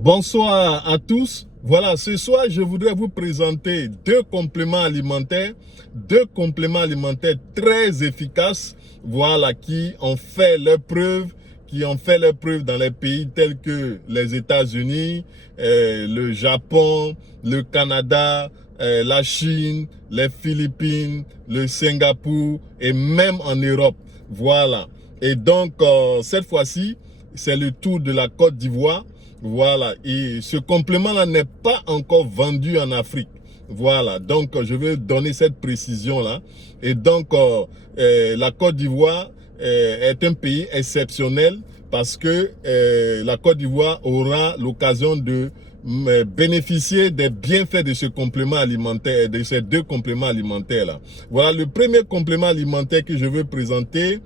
Bonsoir à tous. Voilà, ce soir, je voudrais vous présenter deux compléments alimentaires très efficaces, voilà, qui ont fait leur preuve, dans les pays tels que les États-Unis, le Japon, le Canada, la Chine, les Philippines, le Singapour et même en Europe. Voilà. Et donc, cette fois-ci, c'est le tour de la Côte d'Ivoire. Voilà, et ce complément-là n'est pas encore vendu en Afrique. Voilà, donc je vais donner cette précision-là. Et donc, la Côte d'Ivoire est un pays exceptionnel parce que la Côte d'Ivoire aura l'occasion de bénéficier des bienfaits de ce complément alimentaire, de ces deux compléments alimentaires-là. Voilà, le premier complément alimentaire que je veux présenter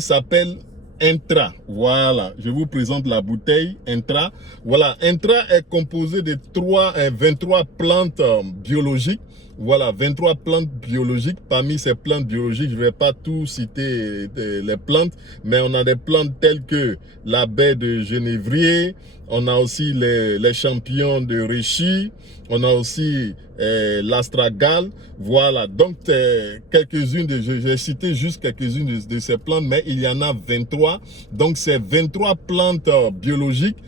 s'appelle Intra. Voilà, je vous présente la bouteille Intra. Voilà, Intra est composé de 23 plantes biologiques. Voilà, 23 plantes biologiques. Parmi ces plantes biologiques, je ne vais pas tout citer les plantes, mais on a des plantes telles que la baie de genévrier, on a aussi les champignons de Réchi, on a aussi l'astragale. Voilà, donc quelques-unes, j'ai cité juste quelques-unes de ces plantes, mais il y en a 23. Donc ces 23 plantes biologiques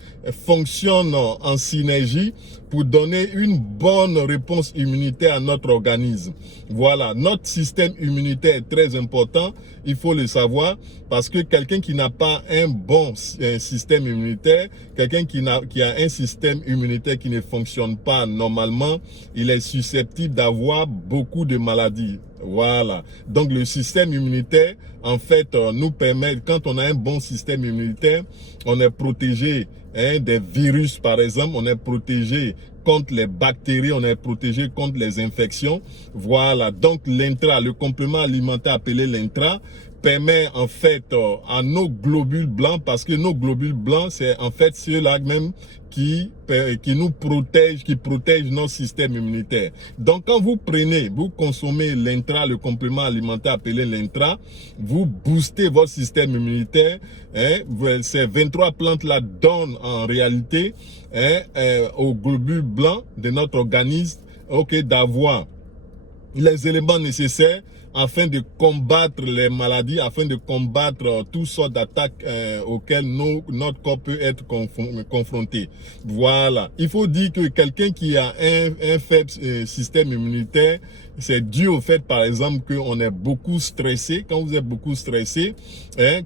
fonctionnent en synergie pour donner une bonne réponse immunitaire à notre organisme. Voilà, notre système immunitaire est très important, il faut le savoir, parce que quelqu'un qui n'a pas un bon système immunitaire, quelqu'un qui a un système immunitaire qui ne fonctionne pas normalement, il est susceptible d'avoir beaucoup de maladies. Voilà, donc le système immunitaire, en fait, nous permet, quand on a un bon système immunitaire, on est protégé des virus, par exemple, on est protégé contre les bactéries, on est protégé contre les infections. Voilà, donc l'intra, le complément alimentaire appelé l'intra, permet en fait à nos globules blancs, parce que nos globules blancs, c'est en fait ceux-là même qui nous protègent, qui protègent notre système immunitaire. Donc quand vous consommez l'intra, le complément alimentaire appelé l'intra, vous boostez votre système immunitaire. Ces 23 plantes-là donnent en réalité aux globules blancs de notre organisme, d'avoir les éléments nécessaires afin de combattre les maladies, afin de combattre toutes sortes d'attaques auxquelles notre corps peut être confronté. Voilà. Il faut dire que quelqu'un qui a un faible système immunitaire, c'est dû au fait, par exemple, qu'on est beaucoup stressé. Quand vous êtes beaucoup stressé,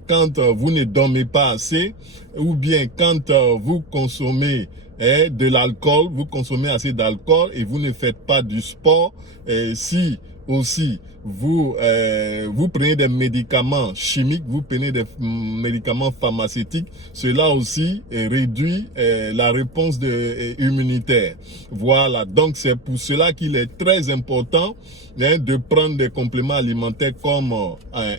quand vous ne dormez pas assez, ou bien quand vous consommez de l'alcool, vous consommez assez d'alcool et vous ne faites pas du sport, si aussi vous prenez des médicaments chimiques, vous prenez des médicaments pharmaceutiques, cela aussi réduit la réponse immunitaire. Voilà, donc c'est pour cela qu'il est très important de prendre des compléments alimentaires comme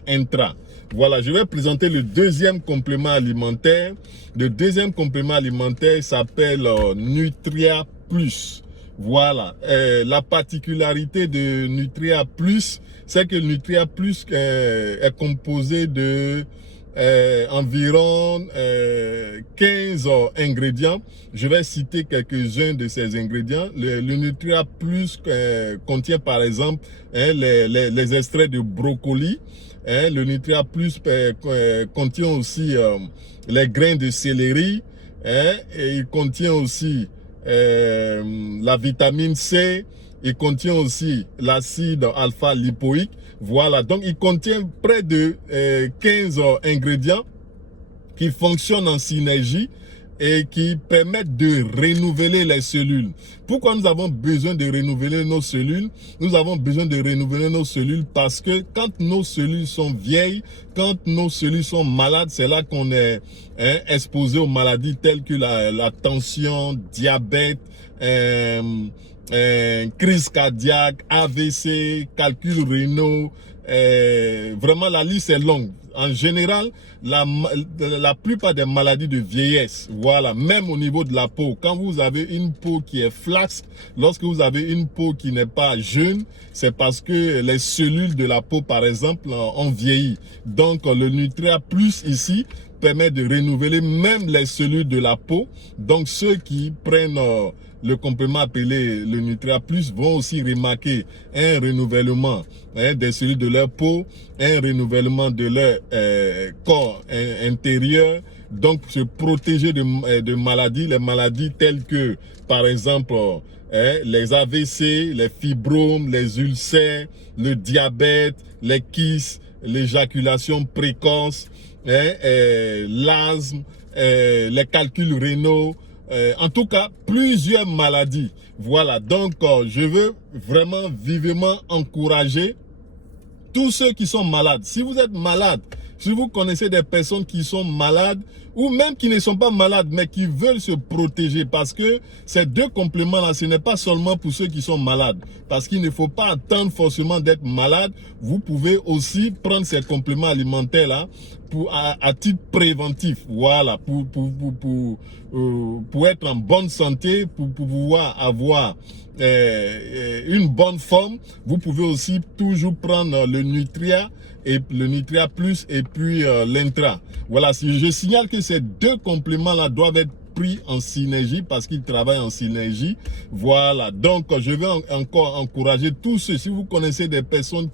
Intra. Voilà, je vais présenter le deuxième complément alimentaire. Le deuxième complément alimentaire s'appelle Nutria Plus. Voilà, la particularité de Nutria Plus, c'est que Nutria Plus est composé de environ 15 ingrédients. Je vais citer quelques-uns de ces ingrédients. Le Nutria Plus contient par exemple les extraits de brocoli. Le Nutria Plus contient aussi les grains de céleri. Et il contient aussi la vitamine C. Il contient aussi l'acide alpha-lipoïque. Voilà, donc il contient près de 15 ingrédients qui fonctionnent en synergie et qui permettent de renouveler les cellules. Pourquoi nous avons besoin de renouveler nos cellules? Nous avons besoin de renouveler nos cellules parce que quand nos cellules sont vieilles, quand nos cellules sont malades, c'est là qu'on est exposé aux maladies telles que la tension, diabète, crise cardiaque, AVC, calculs rénaux, vraiment la liste est longue. En général, la plupart des maladies de vieillesse, voilà, même au niveau de la peau, quand vous avez une peau qui est flasque, lorsque vous avez une peau qui n'est pas jeune, c'est parce que les cellules de la peau, par exemple, ont vieilli. Donc, le Nutria Plus ici permet de renouveler même les cellules de la peau. Donc, ceux qui prennent le complément appelé le Nutria Plus vont aussi remarquer un renouvellement des cellules de leur peau, un renouvellement de leur corps intérieur, donc se protéger de maladies, les maladies telles que par exemple les AVC, les fibromes, les ulcères, le diabète, les kystes, l'éjaculation précoce, l'asthme, les calculs rénaux, en tout cas, plusieurs maladies. Voilà, donc je veux vraiment vivement encourager tous ceux qui sont malades. Si vous êtes malade, si vous connaissez des personnes qui sont malades, ou même qui ne sont pas malades, mais qui veulent se protéger, parce que ces deux compléments-là, ce n'est pas seulement pour ceux qui sont malades, parce qu'il ne faut pas attendre forcément d'être malade. Vous pouvez aussi prendre ces compléments alimentaires-là à titre préventif, voilà, pour être en bonne santé, pour pouvoir avoir une bonne forme. Vous pouvez aussi toujours prendre le Nutria et le Nutria Plus et puis l'Intra. Voilà, je signale que ces deux compléments-là doivent être pris en synergie parce qu'ils travaillent en synergie. Voilà, donc je vais encore encourager tous ceux, si vous connaissez des personnes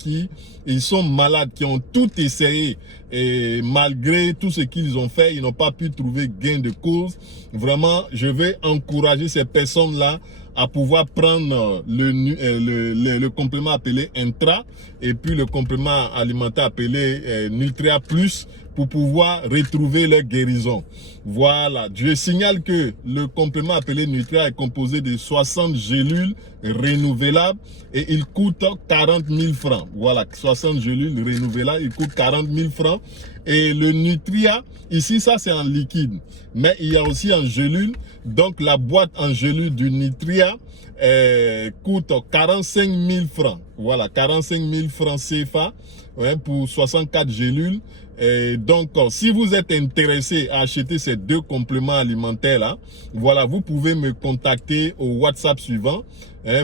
ils sont malades, qui ont tout essayé et malgré tout ce qu'ils ont fait, ils n'ont pas pu trouver gain de cause. Vraiment, je vais encourager ces personnes-là à pouvoir prendre le complément appelé Intra et puis le complément alimentaire appelé Nutria Plus pour pouvoir retrouver leur guérison. Voilà, je signale que le complément appelé Nutria est composé de 60 gélules renouvelables et il coûte 40 000 francs. Voilà, 60 gélules renouvelables, il coûte 40 000 francs. Et le Nutria, ici, ça c'est en liquide, mais il y a aussi en gélule. Donc la boîte en gélule du Nutria coûte 45 000 francs. Voilà, 45 000 francs CFA pour 64 gélules. Et donc, si vous êtes intéressé à acheter ces deux compléments alimentaires là, voilà, vous pouvez me contacter au WhatsApp suivant.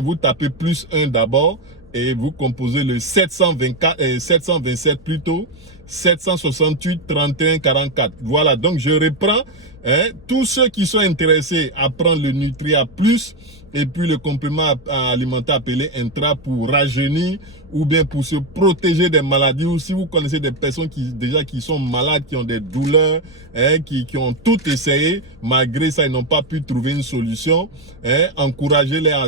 Vous tapez +1 d'abord et vous composez le 727 plutôt 768 31 44. Voilà, donc je reprends. Tous ceux qui sont intéressés à prendre le Nutria Plus et puis le complément alimentaire appelé Intra pour rajeunir ou bien pour se protéger des maladies, ou si vous connaissez des personnes qui sont malades, qui ont des douleurs, qui ont tout essayé, malgré ça ils n'ont pas pu trouver une solution, encouragez-les à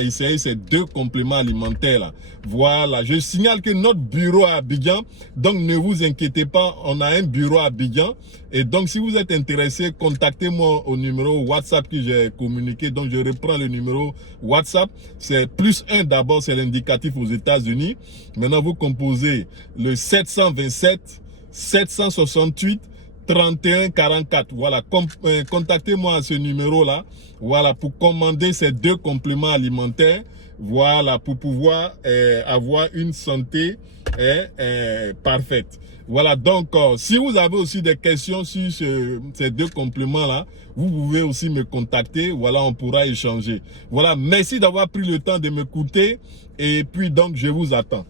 essayer ces deux compléments alimentaires là. Voilà, je signale que notre bureau à Abidjan, donc ne vous inquiétez pas, on a un bureau à Abidjan, et donc si vous êtes intéressé, contactez-moi au numéro WhatsApp que j'ai communiqué. Donc je reprends le numéro WhatsApp, c'est +1 d'abord, c'est l'indicatif aux États-Unis. Maintenant vous composez le 727 768 31 44. Voilà, contactez-moi à ce numéro là, voilà, pour commander ces deux compléments alimentaires. Voilà, pour pouvoir avoir une santé parfaite. Voilà, donc si vous avez aussi des questions sur ces deux compléments-là, vous pouvez aussi me contacter. Voilà, on pourra échanger. Voilà, merci d'avoir pris le temps de m'écouter. Et puis donc, je vous attends.